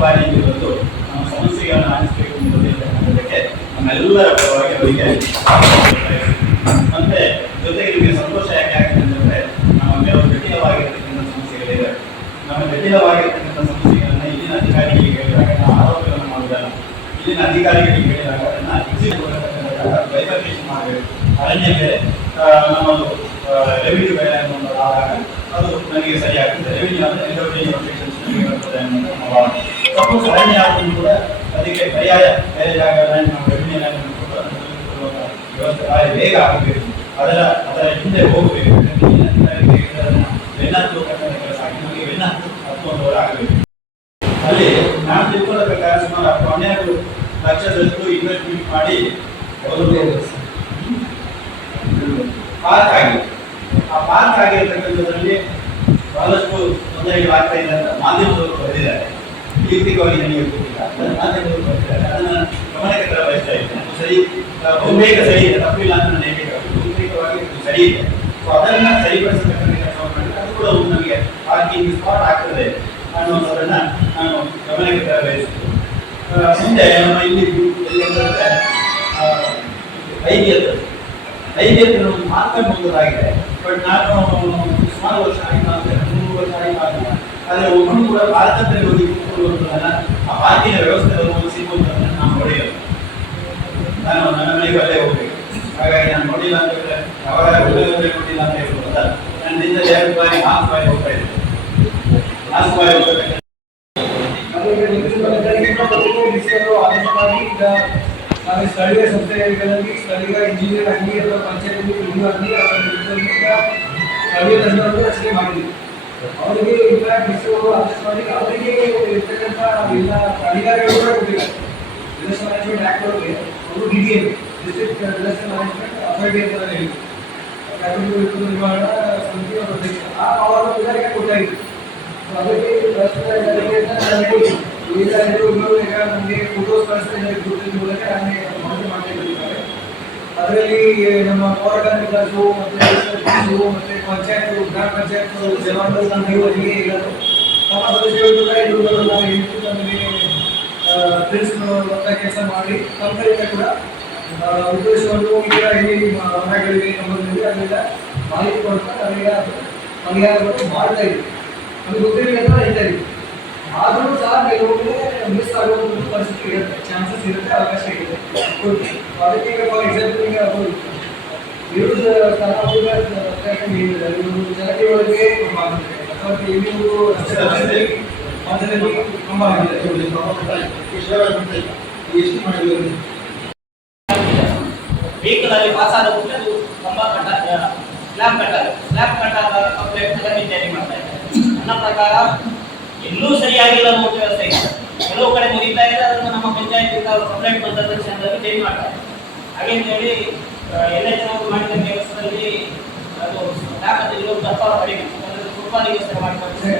ಬಾರಿ ಬಂದು ನಮ್ಮ ಸಮಸ್ಯೆಗಳನ್ನು ಆಲಿಸಬೇಕು ಎಂಬುದಕ್ಕೆ ನಮ್ಮೆಲ್ಲರ ಪರವಾಗಿ ಅವರಿಗೆ ಮತ್ತೆ ಜೊತೆಗೆ ನಿಮಗೆ ಸಂತೋಷ ಯಾಕೆ ಆಗಿದೆ ಅಂತಂದ್ರೆ ನಮ್ಮ ಕೆಲವು ಜಟಿಲವಾಗಿರ್ತಕ್ಕಂಥ ಸಮಸ್ಯೆಗಳಿವೆ ನಮ್ಮ ಜಟಿಲವಾಗಿರ್ತಕ್ಕಂಥ ಸಮಸ್ಯೆಗಳನ್ನ ಇಲ್ಲಿನ ಅಧಿಕಾರಿಗಳಿಗೆ ಹೇಳಿದಾಗ ಆರೋಪಗಳನ್ನು ಮಾಡಿದಾಗ ಇಲ್ಲಿನ ಅಧಿಕಾರಿಗಳಿಗೆ ಹೇಳಿದಾಗ ಅದನ್ನ ಬೈಫರ್ಕೇಶನ್ ಮಾಡಬೇಕು. ಅರಣ್ಯ ಬೇರೆ ಆ, ನಮ್ಮದು ರೆವಿನ್ಯೂ ಬೇರೆ ಅನ್ನೋದು ಆದಾಗ ಅದು ನನಗೆ ಸರಿಯಾಗ್ತದೆ. ರೆವಿನ್ಯೂ ಅಂದರೆ ನನಗೆ ಬರ್ತದೆ ಅನ್ನೋದು ನಮ್ಮ ಭಾವನೆ ಸಪೋಸ್ ಅರಣ್ಯ ಆದರೂ ಕೂಡ ಅದಕ್ಕೆ ಪರ್ಯಾಯ ವ್ಯವಸ್ಥೆ ಬೇಗ ಆಗಬೇಕು. ಅದರ ಅದರ ಹಿಂದೆ ಹೋಗಬೇಕು. ಅಲ್ಲಿ ನಾನು ಲಕ್ಷದಷ್ಟು ಇನ್ವೆಸ್ಟ್ಮೆಂಟ್ ಮಾಡಿ ಪಾರ್ಕ್ ಆಗಿದೆ. ಆ ಪಾರ್ಕ್ ಆಗಿರ್ತಕ್ಕಂಥದ್ರಲ್ಲಿ ಬಹಳಷ್ಟು ತೊಂದರೆಗಳು ಆಗ್ತಾ ಇದೆ ಅಂತ ಮಾಧ್ಯಮದವರು ಬರೆದಿದ್ದಾರೆ. ವೈಯಕ್ತಿಕವಾಗಿ ನನಗೆ ಗೊತ್ತಿಲ್ಲ ಅದನ್ನು ಗಮನಕ್ಕೆ ಸರಿ ಸರಿ ಇದೆ. ತಪ್ಪಿಲ್ಲ ಅಂತ ಬಹುತೇಕವಾಗಿ ಸರಿ ಇದೆ. ಸೊ ಅದನ್ನ ಸರಿಪಡಿಸತಕ್ಕಂಥ ಅದು ಕೂಡ ಒಂದು ನಮಗೆ ಪಾರ್ಕಿಂಗ್ ಸ್ಪಾಟ್ ಆಗ್ತದೆ ಅನ್ನುವಂಥದ್ದನ್ನ ನಾನು ಗಮನಕ್ಕೆ ತರಬಯಸುತ್ತೇನೆ ಆ, ಮುಂದೆ ನಮ್ಮ ಇಲ್ಲಿ ಎಲ್ಲಿ ಅಂತಂದ್ರೆ ಆ, ಐದಿಯದ್ದು ಐದಿಯದ್ದು ಒಂದು ಮಾರ್ಕ್ ಮುಂದಾಗಿದೆ ಬಟ್ ನಾನು ಸುಮಾರು ವರ್ಷ ಆಗಿ ಮೂರು ವರ್ಷ ಆಗಿಲ್ಲ ಆದರೆ ಒಬ್ಬನು ಕೂಡ ಹೋಗಿ ಆ ಪಾರ್ಕಿನ ವ್ಯವಸ್ಥೆ ಒಂದು ಸಿಗುವಂತಹ ನಾನು ನೋಡಿಲ್ಲ ನಾನು ನನ್ನ ಮನೆಗೆ ಅಲ್ಲೇ ಹೋಗ್ಬೇಕು. ಹಾಗಾಗಿ ನಾನು ನೋಡಿಲ್ಲ ಅಂತ ಹೇಳಿದ್ರೆ ಅವರ ಉದ್ಯೋಗದಲ್ಲಿ ನೋಡಿಲ್ಲ ಅಂತ ಹೇಳ್ಬೋದಲ್ಲ? ನಾನು ನಿಂದ ಎರಡು ಬಾರಿ, ನಾಲ್ಕು ಬಾರಿ ಹೋಗ್ತಾ ಇದ್ದೆ. ನಾಲ್ಕು ಬಾರಿ ನಾವು ಸ್ಥಳೀಯ ಸಂಸ್ಥೆಗಳಲ್ಲಿ ಸ್ಥಳೀಯ ಇಂಜಿನಿಯರ್ ಆಗಲಿ ಅಥವಾ ಪಂಚಾಯತ್ ಆಗಲಿ ಸ್ಥಳೀಯ ತಂಡವನ್ನು ರಚನೆ ಮಾಡಿದ್ವಿ ಅವರಿಗೆ ಇಂಪ್ಯಾಕ್ಟ್ ಅರೆಸ್ಟ್ ಅವರಿಗೆ ಎಲ್ಲ ಅಧಿಕಾರಿಗಳು ಕೂಡ ಕೊಟ್ಟಿಲ್ಲ ರಿಲೀಸ್ ಮ್ಯಾನೇಜ್ಮೆಂಟ್ ಆಕ್ಟ್ ಒಳಗೆ ಅವರು D D M district release management authority ಅಂತ ಹೇಳಿ ಕ್ಯಾಬಿನೆಟ್ ವಿಪತ್ತು ನಿರ್ವಹಣಾ ಸಮಿತಿ ಅವರ ಅಧ್ಯಕ್ಷ ಆ ಅವರ ಅಧಿಕಾರಿಗೆ ಕೊಟ್ಟಾಗಿತ್ತು ಸೊ ಅದಕ್ಕೆ ರಾಷ್ಟ್ರೀಯ ಇಲಾಖೆ ಅಂತ ನಾನು ಹೇಳಿದ್ದೆ. ಈಗ ಎಲ್ಲರೂ ಇವರು ಈಗ ನಮಗೆ ಫೋಟೋಸ್ ಕಳಿಸ್ತಾ ಇದ್ದಾರೆ ಗ್ರೂಪಿನ ಮೂಲಕ ನಾನು ಮಾಹಿತಿ ಮಾಡ್ತಾ ಇದ್ದಾರೆ ಅದರಲ್ಲಿ ನಮ್ಮ ಪೌರಕಾರ್ಮಿಕ ಇಲಾಖೆಯು ಮತ್ತೆ ಇಲಾಖೆಯು, ಮತ್ತೆ ಪಂಚಾಯತ್ ಗ್ರಾಮ ಪಂಚಾಯತ್ ಜವಾಬ್ದಾರಿ ನಿರ್ವಹಣೆ ಇಲ್ಲದು ನಮ್ಮ ಸದಸ್ಯರು ಕೂಡ ಇವುಗಳು ನಾವು ತಿಳಿಸುವಂತ ಕೆಲಸ ಮಾಡಿ ನಮ್ಮ ಕಡೆಯಿಂದ ಕೂಡ ಉದ್ದೇಶವನ್ನು ಈಗ ಮರಗಳಿವೆ ನಮ್ಮಲ್ಲಿ ಅದೆಲ್ಲ ಮಾಹಿತಿ ಕೊಡ್ತಾ ನಮಗೆ ಅದು ಪರಿಹಾರವನ್ನು ಮಾಡ್ತಾ ಇದ್ದೀವಿ ನಮಗೆ ಗೊತ್ತಿರಲಿಲ್ಲ ಅಂತ ಆದರೂ ಸಹ ಕೆಲವೊಮ್ಮೆ ಮಿಸ್ ಆಗುವಂಥ ಪರಿಸ್ಥಿತಿ ಇರುತ್ತೆ ಚಾನ್ಸಸ್ ಇರುತ್ತೆ ಅವಕಾಶ ಹೌದು. ಅದಕ್ಕೆ ಈಗ ಫಾರ್ ಎಕ್ಸಾಂಪಲ್ ಈಗ ಇವರು ಜಾತಿ ಒಳಗೆ ತುಂಬ ನೀವು ರಸ್ತೆ ಮಧ್ಯದಲ್ಲಿ ತುಂಬ ಆಗಿದೆ. ಎಷ್ಟು ಮಾಡಿದ್ರು ವೆಹಿಕಲ್ ಅಲ್ಲಿ ಪಾಸ್ ಆದ ಕೂಡಲೇ ಅದು ಕಂಬ ಕಟ್ಟ ಸ್ಲ್ಯಾಬ್ ಸ್ಲ್ಯಾಬ್ ಕಟ್ಟಾದ ಮಾಡ್ತಾ ಇದ್ದಾರೆ. ನನ್ನ ಪ್ರಕಾರ ಎಲ್ಲೂ ಸರಿಯಾಗಿಲ್ಲ ಅನ್ನೋ ವ್ಯವಸ್ಥೆ ಇದೆ. ಕೆಲವು ಕಡೆ ಮುಗಿತಾ ಇದೆ, ಅದನ್ನು ನಮ್ಮ ಪಂಚಾಯತ್ ಕಂಪ್ಲೇಂಟ್ ಬಂದ ತಕ್ಷಣದಲ್ಲಿ ಚೇಂಜ್ ಮಾಡ್ತಾರೆ ಹಾಗೆ ಹೇಳಿ ಎಲ್ಲ ಜನ ಮಾಡಿದ ಕೆಲಸದಲ್ಲಿ ಅದು ಸ್ಲ್ಯಾಬ್ ಅಂತ ಇರೋ ತಪ್ಪ ಕಡಿಮೆ ಅದನ್ನು ಫುಟ್ಪಾಲಿಗೋಸ್ಕರ ಮಾಡಿಕೊಡ್ತಾರೆ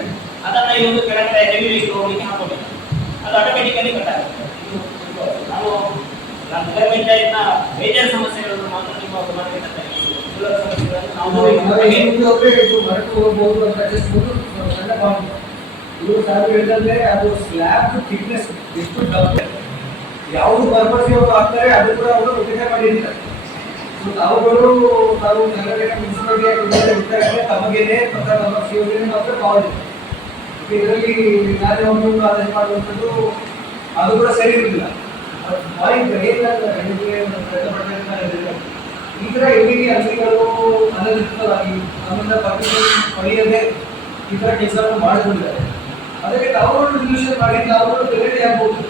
ಅದನ್ನ ಇವತ್ತು ಕೆಳಗಡೆ ಹೆವಿ ವೆಹಿಕಲ್ ಹೋಗ್ಲಿಕ್ಕೆ ಹಾಕೊಂಡಿಲ್ಲ ಅದು ಆಟೋಮೆಟಿಕಲಿ ಕಟ್ ಆಗುತ್ತೆ ಇದು ನಾವು ನಮ್ಮ ನಗರ ಪಂಚಾಯತ್ನ ಮೇಜರ್ ಸಮಸ್ಯೆಗಳನ್ನು ಮಾತ್ರ ನಿಮ್ಮ ಗಮನಕ್ಕೆ ತರ್ತೇನೆ. ಸುಲಭ ಸಮಸ್ಯೆಗಳನ್ನು ನಾವು ಹಾಗೆ ಹೋಗ್ಬೋದು ಅಂತ just ಒಂದು ಸಣ್ಣ point. ಇವರು ಸಾರು ಹೇಳಿದ್ರೆ ಅದು ಸ್ಲ್ಯಾಬ್ ಥಿಕ್ನೆಸ್ ಎಷ್ಟು ಡಬ್ ಯಾವುದು ಪರ್ಪಸ್ಗೆ ಅವರು ಹಾಕ್ತಾರೆ ಅದು ಕೂಡ ಅವರು ನೋಟಿಫೈ ಮಾಡಿರ್ತಾರೆ ಸೊ ತಾವುಗಳು ತಾವು ನಗರ ಮುನ್ಸಿಪಾಲಿಟಿ ಇರ್ತಾರೆ ತಮಗೇನೆ ಮತ್ತು ನಮ್ಮ ಸಿಒಗೆ ಮಾತ್ರ ಪಾವತಿ. ಇದರಲ್ಲಿ ನಾನೇ ಒಂದು ಆದೇಶ ಮಾಡುವಂಥದ್ದು ಅದು ಕೂಡ ಸರಿ ಇರಲಿಲ್ಲ ಬಾಯಿ ಈ ಥರ ಎಲ್ಲಿ ಅಂಗಡಿಗಳು ಅನಧಿಕೃತವಾಗಿ ನಮ್ಮಿಂದ ಪರ್ಮಿಷನ್ ಪಡೆಯದೆ ಈ ಥರ ಕೆಲಸವನ್ನು ಮಾಡಿಕೊಂಡಿದ್ದಾರೆ. ಅದಕ್ಕೆ ತಾವುಗಳು ರಿಸಲ್ಯೂಷನ್ ಮಾಡಿ ಅವರು ಪೆನಲ್ಟಿ ಆಗ್ಬೋದು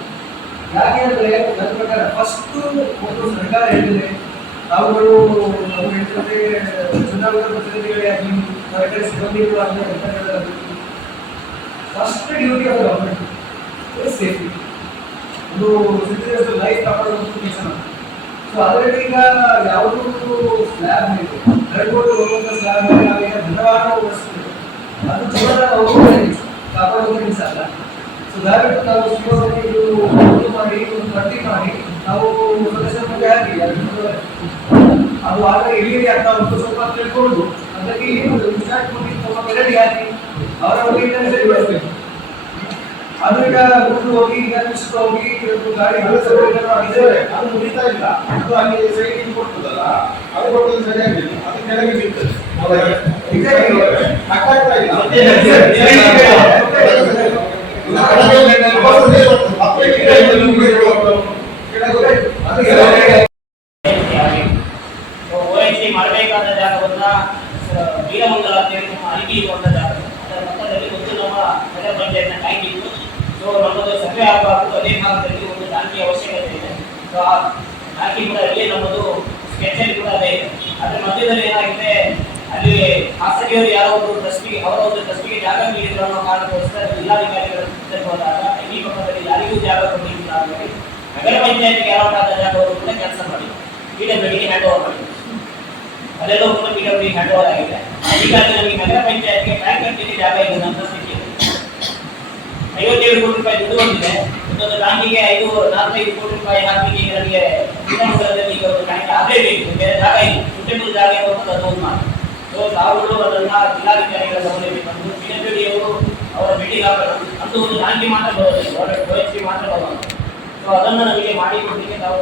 ಯಾಕೆ ಅಂದರೆ, ನನ್ನ ಪ್ರಕಾರ ಫಸ್ಟ್ ಒಂದು ಸರ್ಕಾರ ಹೇಳಿದೆ ತಾವುಗಳು ಅವರು ಹೇಳ್ತಾರೆ ಚುನಾವಣಾ ಪ್ರತಿನಿಧಿಗಳೇ ಆಗಲಿ ಸರ್ಕಾರಿ ಸಿಬ್ಬಂದಿಗಳು ಆಗಲಿ ಅಂತ first duty of government safety ಒಂದು ಸಿಟಿಜನ್ಸ್ ಲೈಫ್ ಕಾಪಾಡುವಂಥ ಕೆಲಸ ಸೊ ಅದರಲ್ಲಿ ಈಗ ಯಾವುದೂ ಸ್ಲ್ಯಾಬ್ ಇದೆ ನಡ್ಕೊಂಡು ಹೋಗುವಂಥ ಸ್ಲ್ಯಾಬ್ ಮೇಲೆ ನಾವೀಗ ಧನವಾದ ಓಡಿಸ್ತೀವಿ. ಅದು ಜೀವನ ಕಾಪಾಡುವಂಥ ಅಲ್ಲ. ಸೊ ದಯವಿಟ್ಟು ನಾವು ಶಿವಸಭೆ ಇದು ಮಾಡಿ, ಒಂದು ಪಟ್ಟಿ ಮಾಡಿ, ನಾವು ಅದು ಅದು ಆಗ ಎಲ್ಲಿ ಒಂದು ಸ್ವಲ್ಪ ತಿಳ್ಕೊಂಡು ಅದಕ್ಕೆ ಸ್ಟಾರ್ಟ್ ಮಾಡಿ ಸ್ವಲ್ಪ ಮೆರಡಿ ಹಾಕಿ ಅವರ ವತಿಯಿಂದ ಸರಿಪಡಿಸಬೇಕು ಅದು ಈಗ ಮುಂದೆ ಹೋಗಿ ಈಗ ಕುಸಿತ ಹೋಗಿ ಗಾಡಿ ಇಲ್ಲ, ಅದು ಮುಗಿತಾ ಇಲ್ಲ. ಅದು ಅಲ್ಲಿ ಸೈಡ್ ಕೊಡ್ತದಲ್ಲ ಅದು ಕೊಡೋದು ಸರಿಯಾಗಿಲ್ಲ ಅದು ಕೆಳಗೆ ಬೀಳ್ತದೆ. ಅಟ್ಟಾಗ್ತಾ ಇಲ್ಲ ಮತ್ತೆ ಇದೆ. ಓಎಸ್ಸಿ ಮಾಡಬೇಕಾದ ಜಾಗವನ್ನ ಸ- ವೀರಮಂಗಲ ಅಂತ ಹೇಳಿ ನಮ್ಮ ಅರಿವಿ ಇರುವಂತ ಜಾಗ ಅದರ ಪಕ್ಕದಲ್ಲಿ ಒಂದು ನಮ್ಮ ನಗರ ಪಂಚಾಯತ್ನ ಟ್ಯಾಂಕ್ ಇತ್ತು ಸೊ ನಮ್ಮದು ಸರ್ವೆ ಆಗಬಾರ್ದು ಅದೇ ಭಾಗದಲ್ಲಿ ಒಂದು ಟಾಂಕಿ ಅವಶ್ಯಕತೆ ಇದೆ ಸೊ ಆ ಟಾಂಕಿ ಕೂಡ ಇಲ್ಲಿ ನಮ್ಮದು ಸ್ಕೆಚಲ್ಲಿ ಕೂಡ ಅದೇ ಇದೆ ಅದರ ಏನಾಗಿದೆ? ಅಲ್ಲಿ ಖಾಸಗಿಯವರು ಯಾರೋ ಒಂದು ಟ್ರಸ್ಟಿಗೆ ಅವರ ಒಂದು ಟ್ರಸ್ಟಿಗೆ ಜಾಗ ನೀಡಿದ್ರು ಅನ್ನೋ ಕಾರಣಕ್ಕೋಸ್ಕರ ಜಿಲ್ಲಾಧಿಕಾರಿಗಳ ಜೊತೆ ಈ ಮಟ್ಟದಲ್ಲಿ ಯಾರಿಗೂ ಜಾಗ ಕೊಟ್ಟಿಲ್ಲ ಹೇಳಿ ನಗರ ಪಂಚಾಯತ್ಗೆ ಯಾವ ಆದ ಜಾಗವನ್ನು ಕೂಡ ಕೆಲಸ ಮಾಡಿ ಪಿಡಬ್ಲ್ಯೂಡಿಗೆ ಹ್ಯಾಂಡ್ ಓವರ್ ಮಾಡಿ ಅದೆಲ್ಲವೂ ಕೂಡ ಹ್ಯಾಂಡ್ ಓವರ್ ಆಗಿದೆ. ಹೀಗಾಗಿ ನಮಗೆ ನಗರ ಪಂಚಾಯತ್ಗೆ ಬ್ಯಾಂಕ್ ಕಟ್ಟಲಿಕ್ಕೆ ಜಾಗ ಅಂತ ಸಿಕ್ಕಿದೆ ಐವತ್ತೇಳು ಕೋಟಿ ರೂಪಾಯಿ ದುಡ್ಡು ಬಂದಿದೆ. ಒಂದೊಂದು ಬ್ಯಾಂಕಿಗೆ ಐದು, ನಾಲ್ಕೈದು ಕೋಟಿ ರೂಪಾಯಿ ಈಗ ನನಗೆ ಈಗ ಒಂದು ಟ್ಯಾಂಕ್ ರೀತಿ ಬೇರೆ ಜಾಗ ಇಲ್ಲ. ಸುಟ್ಟೆಬಲ್ ಜಾಗ ಇರುವಂಥದ್ದು ಅದೊಂದು ಮಾತು. ಸೊ ತಾವುಗಳು ಅದನ್ನ ಜಿಲ್ಲಾಧಿಕಾರಿಗಳ ಗಮನಕ್ಕೆ ಎಂ ಪಿಡಬ್ಲ್ಯೂಡಿ ಅವರು ಅವರ ಮೀಟಿಂಗ್ ಆಗಬೇಕು ಅದು ಒಂದು ಶಾಂತಿ ಮಾತ್ರ ಬರೋದಿಲ್ಲ ಒಳ್ಳೆ ಮಾತ್ರ ಬರೋದು. ಸೊ ಅದನ್ನ ನಮಗೆ ಮಾಡಿಕೊಡಲಿಕ್ಕೆ ತಾವು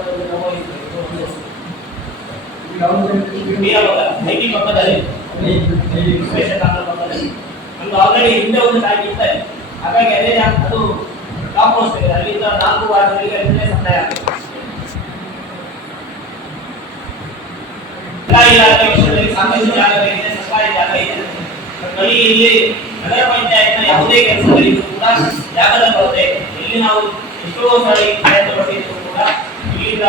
ಐಟಿ ಪಕ್ಕದಲ್ಲಿ. ಪಕ್ಕದಲ್ಲಿ. ಆಲ್ರೆಡಿ ಹಿಂದೆ ಒಂದು ಟ್ಯಾಂಕ್ ಇತ್ತು. ಹಾಗಾಗಿ ಅದೇ ಅದು ಕಾಂಪೋಸ್ಟ್ ಅಲ್ಲಿಂದ ನಾಲ್ಕು ವಾರಗಳಿಗೆ ಅದನ್ನೇ ಸಪ್ಲೈ ಆಗ್ತದೆ ಸರ್ಕಾರಿ ಇಲಾಖೆ ವಿಷಯದಲ್ಲಿ ಸಾಕಷ್ಟು ಇದೆ ಸರ್ಕಾರಿ ಜಾಗ ಇದೆ ಬರೀ ಇಲ್ಲಿ ನಗರ ಪಂಚಾಯತ್ನ ಯಾವುದೇ ಕೆಲಸಗಳಿಗೂ ಕೂಡ ಜಾಗದ ಕೊರತೆ. ಇಲ್ಲಿ ನಾವು ಎಷ್ಟೋ ಸಾರಿ ಪ್ರಯತ್ನ ಪಟ್ಟಿದ್ರು ಕೂಡ ಇಲ್ಲಿಂದ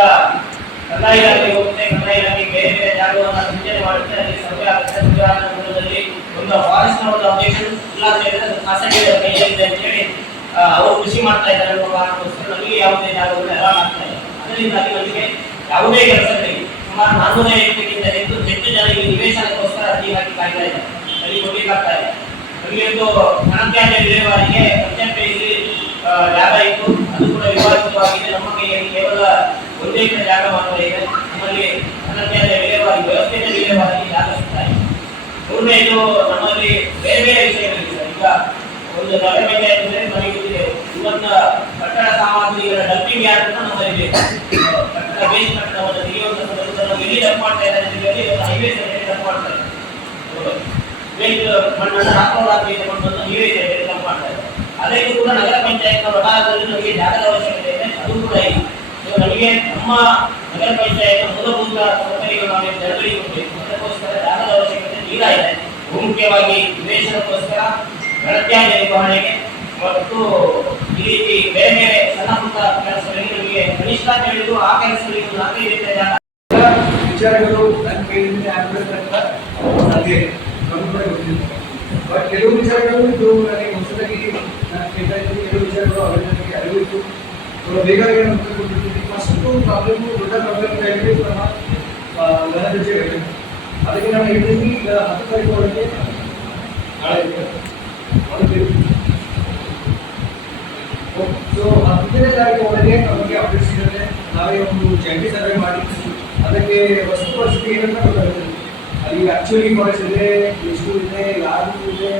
ಕಂದಾಯ ಇಲಾಖೆ ಹೋಗುತ್ತೆ ಕಂದಾಯ ಇಲಾಖೆ ಬೇರೆ ಬೇರೆ ಜಾಗವನ್ನು ಸೂಚನೆ ಮಾಡುತ್ತೆ ಅಲ್ಲಿ ಸರ್ವೆ ಆಗುತ್ತೆ ಒಂದು ಫಾರೆಸ್ಟ್ ಒಂದು ಅಬ್ಜೆಕ್ಷನ್ ಇಲ್ಲ ಅಂತ ಖಾಸಗಿ ಕೈಯಲ್ಲಿದೆ ಅಂತ ಹೇಳಿ ಅವರು ಕೃಷಿ ಮಾಡ್ತಾ ಇದ್ದಾರೆ ಅನ್ನೋ ಕಾರಣಕ್ಕೋಸ್ಕರ ನಮಗೆ ಯಾವುದೇ ಜಾಗವನ್ನು ಎಲ್ಲ ಆಗ್ತಾ ಇಲ್ಲ ಅದರಿಂದಾಗಿ ನಮಗೆ ಯಾವುದೇ ಕೆಲಸದಲ್ಲಿ ಸುಮಾರು ನಾನ್ನೂರ ಐವತ್ತಕ್ಕಿಂತ ಹೆಚ್ಚು ಹೆಚ್ಚು ಜನ ಈ ನಿವೇಶನಕ್ಕೋಸ್ಕರ ಅರ್ಜಿ ಹಾಕಿ ಕಾಯ್ತಾ ಇದ್ದಾರೆ ಅಲ್ಲಿ ಇದೆ ನಮಗೆ ಒಂದು ಘನತ್ಯಾಜ್ಯ ವಿಲೇವಾರಿಗೆ ಪಂಚಾಯತಿಯಲ್ಲಿ ಆ, ಜಾಗ ಇತ್ತು ಅದು ಕೂಡ ವಿವಾದಿತವಾಗಿದೆ ನಮ್ಮ ಕೈಯಲ್ಲಿ ಕೇವಲ ಒಂದೇ ಕಡೆ ಜಾಗ ಮಾತ್ರ ಇದೆ ನಮ್ಮಲ್ಲಿ ಘನತ್ಯಾಜ್ಯ ವಿಲೇವಾರಿ ವ್ಯವಸ್ಥಿತ ವಿಲೇವಾರಿಗೆ ಜಾಗ ಸಿಗ್ತಾ ಇದೆ ಮೂರನೇದು ನಮ್ಮಲ್ಲಿ ಬೇರೆ ಬೇರೆ ವಿಷಯಗಳಿದೆ. ಈಗ ಒಂದು ನಗರ ಪಂಚಾಯತ್ ಅಂದರೆ ನಮಗೆ ಗೊತ್ತಿದೆ ಕಟ್ಟಡ ಸಾಮಗ್ರಿಗಳ ಡಂಪಿಂಗ್ ಯಾರ್ಡ್ ನಮ್ಮಲ್ಲಿ ಇದೆ ಕಟ್ಟಡ ಬೇಸ್ ನಾವು ಎಲ್ಲಿ ಡಂಪ್ ಮಾಡ್ತಾ ಇದ್ದಾರೆ ಅಂತ ಹೇಳಿ ಇವತ್ತು ಹೈವೇ ಸೈಡ್ ಡಂಪ್ ಮಾಡ್ತಾರೆ ವೇಸ್ಟ್ ಮಣ್ಣನ್ನು ಹಾಕೋದಾಗಿ ಮಣ್ಣನ್ನು ಹೈವೇ ಸೈಡ್ ಡಂಪ್ ಮಾಡ್ತಾರೆ ಅದಕ್ಕೂ ಕೂಡ ನಗರ ಪಂಚಾಯತ್ ವಠಾರದಲ್ಲಿ ನಮಗೆ ಜಾಗದ ಅವಶ್ಯಕತೆ ಇದೆ ಅದು ಕೂಡ ನಮಗೆ ನಮ್ಮ ನಗರ ಪಂಚಾಯತ್ ಮೂಲಭೂತ ಸೌಕರ್ಯಗಳು ನಾವು ಜನಗಳಿಗೆ ಕೊಡಬೇಕು ಅದಕ್ಕೋಸ್ಕರ ಜಾಗದ ಅವಶ್ಯಕತೆ ಈಗ ಇದೆ ಬಹುಮುಖ್ಯವಾಗಿ ನಿವೇಶನಕ್ಕೋಸ್ಕರ ಗಣತ್ಯಾಜ್ಯ ನಿರ್ವಹಣೆಗೆ ಮತ್ತು ಈ ರೀತಿ ಬೇರೆ ಬೇರೆ ಸಣ್ಣ ಪುಟ್ಟ ಕೆಲಸಗಳಿಗೆ ಕನಿಷ್ಠ ತಿಳಿದು ಆ ಕೆಲಸಗಳಿಗೆ ನಾಲ್ಕೈದು ಜಾಗ ವಿಚಾರಗಳು ನನ್ನ ಕೈಯಿಂದ ಆಗ್ಬೇಕಂತ ಸಾಧ್ಯ ನಮ್ಗೆ ಕೂಡ ಬಟ್ ಕೆಲವು ವಿಚಾರಗಳು ಇದು ನನಗೆ ಹೊಸದಾಗಿ ನಾನು ಕೇಳ್ತಾ ಇದ್ದೀನಿ ಕೆಲವು ವಿಚಾರಗಳು ಅವರ ನನಗೆ ಅರಿವಿತ್ತು. ಬೇಗ ಉತ್ತರ ಕೊಟ್ಟಿದ್ದೀನಿ ಫಸ್ಟು ಪ್ರಾಬ್ಲಮ್ ದೊಡ್ಡ ಪ್ರಾಬ್ಲಮ್ ಹೇಳಿದ್ರೆ ನಮ್ಮ ಗಣರಾಜ್ಯಗಳಿದೆ ಅದಕ್ಕೆ ನಾನು ಹೇಳಿದ್ದೀನಿ, ಈಗ ಹತ್ತು ತಾರೀಕು ಒಳಗೆ ನಾಳೆ ಸೊ ಹತ್ತನೇ ತಾರೀಕು ಒಳಗೆ ನಮಗೆ ಅಪ್ಡೇಟ್ ಸಿಗುತ್ತೆ. ನಾವೇ ಒಂದು ಜಂಟಿ ಸರ್ವೆ ಮಾಡಿ. ಅದಕ್ಕೆ ವಸ್ತು ಪರಿಸ್ಥಿತಿ ಏನಂತ ಗೊತ್ತಾಗುತ್ತೆ ಅಲ್ಲಿ ಆಕ್ಚುಲಿ ಫಾರೆಸ್ಟ್ ಇದೆ ಎಷ್ಟು ಇದೆ ಯಾರು ಇದೆ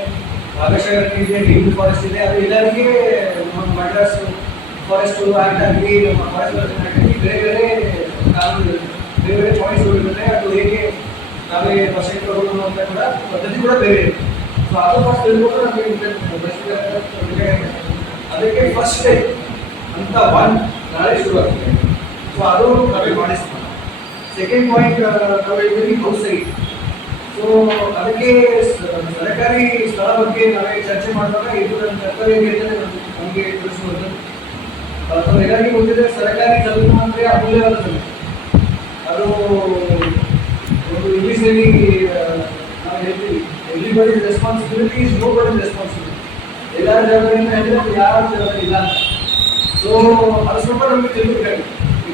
ಭಾಗಶಃ ಇದೆ ನೀರು ಫಾರೆಸ್ಟ್ ಇದೆ ಅದು ಎಲ್ಲರಿಗೆ ನಮ್ಮ ಮಡ್ರಾಸ್ ಫಾರೆಸ್ಟ್ ಆಕ್ಟ್ ಆಗಲಿ ನಮ್ಮ ಫಾರೆಸ್ಟ್ ಆಗಲಿ ಬೇರೆ ಬೇರೆ ಕಾನೂನು ಇರುತ್ತೆ. ಬೇರೆ ಬೇರೆ ಪಾಯಿಂಟ್ಸ್ ಇರುತ್ತೆ ಅದು ಹೇಗೆ ನಾವೇ ಪರ್ಸೆಂಟ್ ತಗೊಳ್ಳೋದು ಅಂತ ಕೂಡ ಪದ್ಧತಿ ಕೂಡ ಬೇರೆ ಇದೆ ಸೊ ಅದು ಫಸ್ಟ್ ತಿಳ್ಕೊಂಡು ನಮಗೆ ಬೆಸ್ಟ್ ಅದಕ್ಕೆ ಫಸ್ಟ್ ಡೇ ಅಂತ ಒನ್ ನಾಳೆ ಶುರು ಆಗ್ತದೆ ಸೊ ಅದು ನಾವೇ ಮಾಡಿಸ್ತೀವಿ ಸೆಕೆಂಡ್ ಪಾಯಿಂಟ್ ನಾವು ಹೇಳಿದ್ವಿ ಹೌಸ್ ಸೈಟ್ ಸೊ ಅದಕ್ಕೆ ಸರ್ಕಾರಿ ಸ್ಥಳ ಬಗ್ಗೆ ನಾವೇ ಚರ್ಚೆ ಮಾಡುವಾಗ ಇದು ನನ್ನ ಕರ್ತವ್ಯ ಅಂತಲೇ ನಮ್ಗೆ- ತಿಳಿಸುವುದು ಅಥವಾ ಎಲ್ಲರಿಗೂ ಗೊತ್ತಿದೆ ಸರ್ಕಾರಿ ಜಮೀನು ಅಂದರೆ ಅಮೂಲ್ಯವಾದ ಜಮೀನು ಅದು ಒಂದು ಇಂಗ್ಲೀಷಲ್ಲಿ ನಾವು ಹೇಳ್ತೀವಿ everybody responsibility is nobody responsibility ಎಲ್ಲರ ಜವಾಬ್ದಾರಿಯಿಂದ ಹೇಳಿದ್ರೆ ಯಾರ ಜವಾಬ್ದಾರಿ ಇಲ್ಲ ಅಂತ. ಸೊ ಅದು ಸ್ವಲ್ಪ ನಮಗೆ ತಿಳ್ಬೇಕಾಗಿದೆ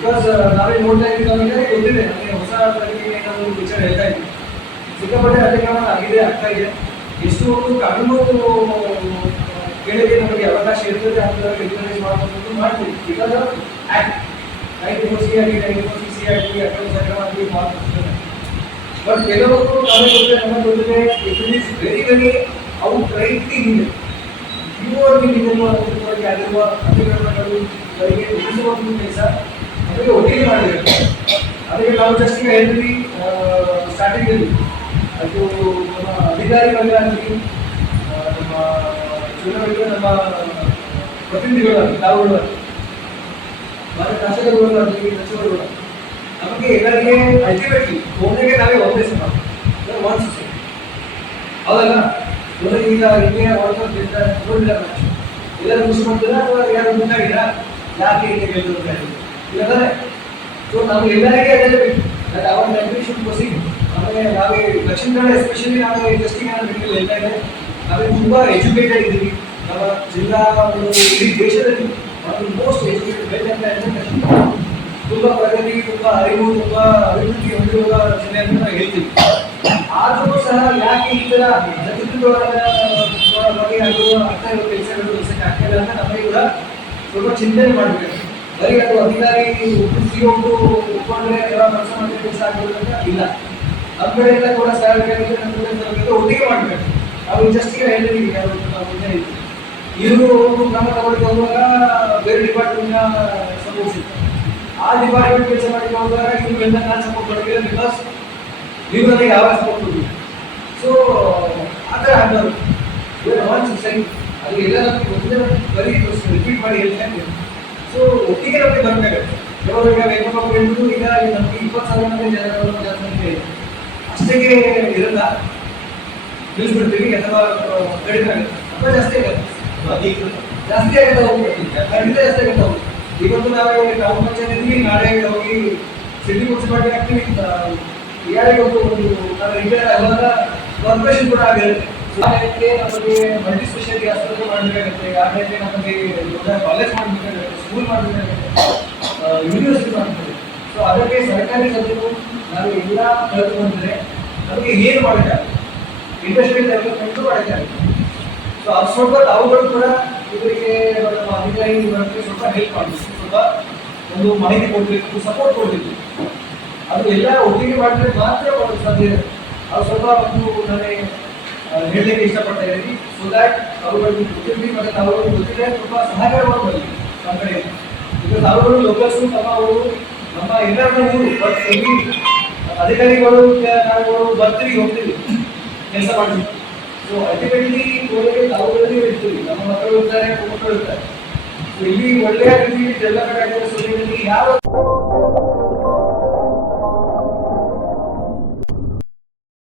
ಬಿಕಾಸ್ ನಾವೇ ನೋಡ್ತಾ ಇದ್ದೀವಿ ನಮಗೆ ಗೊತ್ತಿದೆ. ನಮಗೆ ಹೊಸ ತನಿಖೆ ಏನಾದರೂ ವಿಚಾರ ಹೇಳ್ತಾ ಇದ್ದೀವಿ ಸಿಕ್ಕಾಪಟ್ಟೆ ಅತಿಕ್ರಮಣ ಆಗಿದೆ, ಆಗ್ತಾ ಇದೆ. ಎಷ್ಟು ಕಾನೂನು ಕೇಳಿಕೆ ನಮಗೆ ಅವಕಾಶ ಇರ್ತದೆ ಅಂತ ರೆಗ್ಯುಲೈಸ್ ಮಾಡಬಹುದು ಮಾಡ್ತೀವಿ. Because act ninety four C ಆಗಿ ನೈನ್ಟಿ ಫೋರ್ ಸಿ ಆಗಿ ಅಕ್ರಮ ಸಕ್ರಮ ಆಗಿ ಮಾಡ್ತಿರ್ತದೆ ಬಟ್ ಕೆಲವರು ನಾವೇ ಗೊತ್ತಿದೆ ನಮಗೆ ಗೊತ್ತಿದೆ. It is very very outrightly ಇದೆ. ಪ್ಯೂರ್ಲಿ ಇದನ್ನು ಆಗಿರುವ ಬಗ್ಗೆ ಅವರಿಗೆ ತಿಳಿಸುವ ಕೆಲಸ ನಮಗೆ ಒಟ್ಟಿಗೆ ಮಾಡಬೇಕು ಅದಕ್ಕೆ ನಾವು ಜಸ್ಟ್ ಹೇಳಿದ್ವಿ ಸ್ಟಾರ್ಟಿಂಗ್ ಅಲ್ಲಿ ಅದು ನಮ್ಮ ಅಧಿಕಾರಿಗಳಾಗಲಿ ನಮ್ಮ ಚುನಾವಣೆಗೆ ನಮ್ಮ ಪ್ರತಿನಿಧಿಗಳಾಗಲಿ ನಾವುಗಳಾಗಲಿ ಮತ್ತೆ ಶಾಸಕರುಗಳಾಗಲಿ ಆಗಲಿ ಸಚಿವರುಗಳು ನಮಗೆ ಎಲ್ಲರಿಗೆ ಅಲ್ಟಿಮೇಟ್ಲಿ ಒಮ್ಮೆಗೆ ನಾವೇ ಒಂದೇ ಸಮ. ಸೊಸೈಟಿ ಹೌದಲ್ಲ? ಇವಾಗ ಈಗ ಗೆದ್ದ ನೋಡಿಲ್ಲ. ಎಲ್ಲರೂ ಮಾಡ್ತೀರಾ ಅಥವಾ ಯಾರು ಮುಂದಾಗಿಲ್ಲ ಯಾಕೆ ಇಂಡಿಯಾ ಕೇಳಿದ್ರು ಅಂತ ಹೇಳಿ ಇಲ್ಲ ತಾನೆ ಸೊ ನಮ್ಗೆ ಎಲ್ಲರಿಗೆ ಅದೆಲ್ಲ ಬೇಕು. ದಟ್ ಅವರ್ ಕಂಟ್ರಿ ಶುಡ್ ಆಮೇಲೆ ನಾವೇ ದಕ್ಷಿಣ ಕನ್ನಡ ಎಸ್ಪೆಷಲಿ ನಾವು ಇಂಟ್ರೆಸ್ಟಿಂಗ್ ಆದ ಬಿಟ್ಟಿಲ್ಲ ಎಲ್ಲ ಇದ್ದೆ ನಾವೇ ತುಂಬಾ ಎಜುಕೇಟೆಡ್ ಇದ್ದೀವಿ. ನಮ್ಮ ಜಿಲ್ಲಾ ಒಂದು ಇಡೀ ದೇಶದಲ್ಲಿ ಒಂದು ಮೋಸ್ಟ್ ಎಜುಕೇಟೆಡ್ ಬೆಲ್ಟ್ ಅಂತ ಹೇಳಿದ್ರೆ ತುಂಬ ಪ್ರಗತಿ, ತುಂಬ ಅರಿವು, ತುಂಬ ಅಭಿವೃದ್ಧಿ ಹೊಂದಿರುವ ಜಿಲ್ಲೆ ಅಂತ ನಾವು ಹೇಳ್ತೀವಿ. ಆದರೂ ಸಹ ಯಾಕೆ ಈ ಥರ ಬಗ್ಗೆ ಆಗಿರುವ ಅರ್ಥ ಕೆಲಸಗಳು ಕೆಲಸಕ್ಕೆ ಆಗ್ತಿಲ್ಲ ಅಂತ ನಮಗೆ ಕೂಡ ಸ್ವಲ್ಪ ಚಿಂತನೆ ಮಾಡಬೇಕು. ಬರೀ ಅದು ಅಧಿಕಾರಿ ಸಿಗೋದು ಒಪ್ಕೊಂಡ್ರೆ ಎಲ್ಲ ಕೆಲಸ ಮಾಡಿದ್ರೆ ಕೆಲಸ ಆಗ್ಬೋದು ಇಲ್ಲ. ನಮ್ಮ ಕಡೆಯಿಂದ ಕೂಡ ಸಹಕಾರಿಗಳು ನಮ್ಮ ಕಡೆ ಸಹಕಾರಿಗಳು ಒಟ್ಟಿಗೆ ಮಾಡಬೇಕು. ನಾವು ಜಸ್ಟ್ ಈಗ ಹೇಳಿದ್ವಿ ಯಾರು ನಾವು ಮುಂದೆ ಹೇಳಿದ್ವಿ. ಇವರು ಕ್ರಮ ತಗೊಳ್ಳಿಕ್ಕೆ ಹೋಗುವಾಗ ಬೇರೆ ಡಿಪಾರ್ಟ್ಮೆಂಟ್ನ ಸಿಗ್ತದೆ ಆ ಡಿಪಾರ್ಟ್ಮೆಂಟ್ ಕೆಲಸ ಮಾಡಿಕ್ಕೆ ಹೋಗುವಾಗ ಇವ್ರು ಎಲ್ಲ ನಾನು ಸಪೋರ್ಟ್ ಮಾಡಿಲ್ಲ ಬಿಕಾಸ್ ನೀವು ನನಗೆ ಯಾವ ಸೊ ಆ ಥರ ಆಗಬಾರ್ದು. ಒನ್ ಸೊಸೈಟಿ ಅದು ಎಲ್ಲ ನಮಗೆ ಒಂದೇ ಬರೀ ರಿಪೀಟ್ ಮಾಡಿ ಹೇಳ್ತಾ ಸೊ, ಒಟ್ಟಿಗೆ ನಮಗೆ ಬರಬೇಕು. ವೆಂಕಟಪ್ಪ ಹೇಳಿದ್ರು ಈಗ ನಮಗೆ ಇಪ್ಪತ್ತು ಸಾವಿರ ಜನಗಳು ಜನಸಂಖ್ಯೆ ಅಷ್ಟೇ ಅಷ್ಟಕ್ಕೆ ಇರಲ್ಲ ನಿಲ್ಲಿಸ್ಬಿಡ್ತೀವಿ ಅಥವಾ ಕಡಿಮೆ ಆಗುತ್ತೆ. ಅಥವಾ ಜಾಸ್ತಿ ಆಗುತ್ತೆ. ಜಾಸ್ತಿ ಆಗುತ್ತೆ ಹೋಗ್ಬಿಡ್ತೀವಿ ಖಂಡಿತ ಜಾಸ್ತಿ ಆಗುತ್ತೆ ಹೋಗಿ ಇವತ್ತು ನಾವೇ ಟೌನ್ ಪಂಚಾಯತ್ ಇದ್ವಿ ನಾಳೆ ಹೋಗಿ ಸಿಟಿ ಮುನ್ಸಿಪಾಲಿಟಿ ಆಗ್ತೀವಿ ಯಾರಿಗೆ ಒಂದು ರಿಟೈರ್ ಆಗುವಾಗ ಕಾರ್ಪೊರೇಷನ್ ಕೂಡ ಆಗಿರುತ್ತೆ ಹಾಗಾಗಿ ನಮಗೆ ಮಲ್ಟಿ ಸ್ಪೆಷಾಲಿಟಿ ಆಸ್ಪತ್ರೆ ಮಾಡಬೇಕಾಗುತ್ತೆ. ಆಮೇಲೆ ನಮಗೆ ದೊಡ್ಡ ಕಾಲೇಜ್ ಮಾಡಬೇಕಾಗುತ್ತೆ ಸ್ಕೂಲ್ ಮಾಡಬೇಕಾಗುತ್ತೆ ಯೂನಿವರ್ಸಿಟಿ ಮಾಡಬೇಕು ಸೊ ಅದಕ್ಕೆ ಸರ್ಕಾರಿ ಸಭೆಗಳು ನಾವು ಎಲ್ಲ ಕಳೆದು ಬಂದರೆ ನಮಗೆ ಏನು ಮಾಡಬೇಕಾಗುತ್ತೆ ಇಂಡಸ್ಟ್ರಿಯಲ್ ಡೆವಲಪ್ಮೆಂಟು ಮಾಡಬೇಕಾಗುತ್ತೆ ಸೊ ಅದು ಸ್ವಲ್ಪ ಅವುಗಳು ಕೂಡ ಇದಕ್ಕೆ ನಮ್ಮ ಅಧಿಕಾರಿ ಬರೋಕ್ಕೆ ಸ್ವಲ್ಪ ಹೆಲ್ಪ್ ಮಾಡಬೇಕು ಸ್ವಲ್ಪ ಒಂದು ಮಾಹಿತಿ ಕೊಡಬೇಕು ಸಪೋರ್ಟ್ ಕೊಡಬೇಕು. ಅದು ಎಲ್ಲ ಒಟ್ಟಿಗೆ ಮಾಡಿದ್ರೆ ಮಾತ್ರ ಸಾಧ್ಯ ಅದು ಸ್ವಲ್ಪ ಒಂದು ನಾನೇ ಆ, ಹೇಳಲಿಕ್ಕೆ ಇಷ್ಟಪಡ್ತಾ ಇದ್ದೀನಿ. ಸೊ ದ್ಯಾಟ್ ಅವುಗಳಿಗೆ ಗೊತ್ತಿರಲಿ ಮತ್ತು ತಾವುಗಳು ಗೊತ್ತಿದೆ ತುಂಬ ಸಹಕಾರವಾಗಿ ನಮ್ಮ ಕಡೆ. ಬಿಕಾಸ್ ಅವರು ಲೋಕಲ್ಸು ತಮ್ಮ ಅವರು ನಮ್ಮ ಎಲ್ಲರ ಊರು ಬಟ್ ಎಲ್ಲಿ ಅಧಿಕಾರಿಗಳು ನಾವು ಬರ್ತೀವಿ ಹೋಗ್ತೀವಿ ಕೆಲಸ ಮಾಡ್ತೀವಿ ಸೊ ಅಲ್ಟಿಮೇಟ್ಲಿ ಕೋಳಿಗೆ ತಾವುಗಳಲ್ಲಿ ಇರ್ತೀವಿ ನಮ್ಮ ಮಕ್ಕಳು ಇರ್ತಾರೆ ಮಕ್ಕಳು ಇರ್ತಾರೆ. ಸೊ ಇಲ್ಲಿ ಒಳ್ಳೆಯ ರೀತಿ ಡೆವಲಪ್ಮೆಂಟ್ ಆಗಿರೋ ಸೊಸೈಟಿಯಲ್ಲಿ ಯಾವ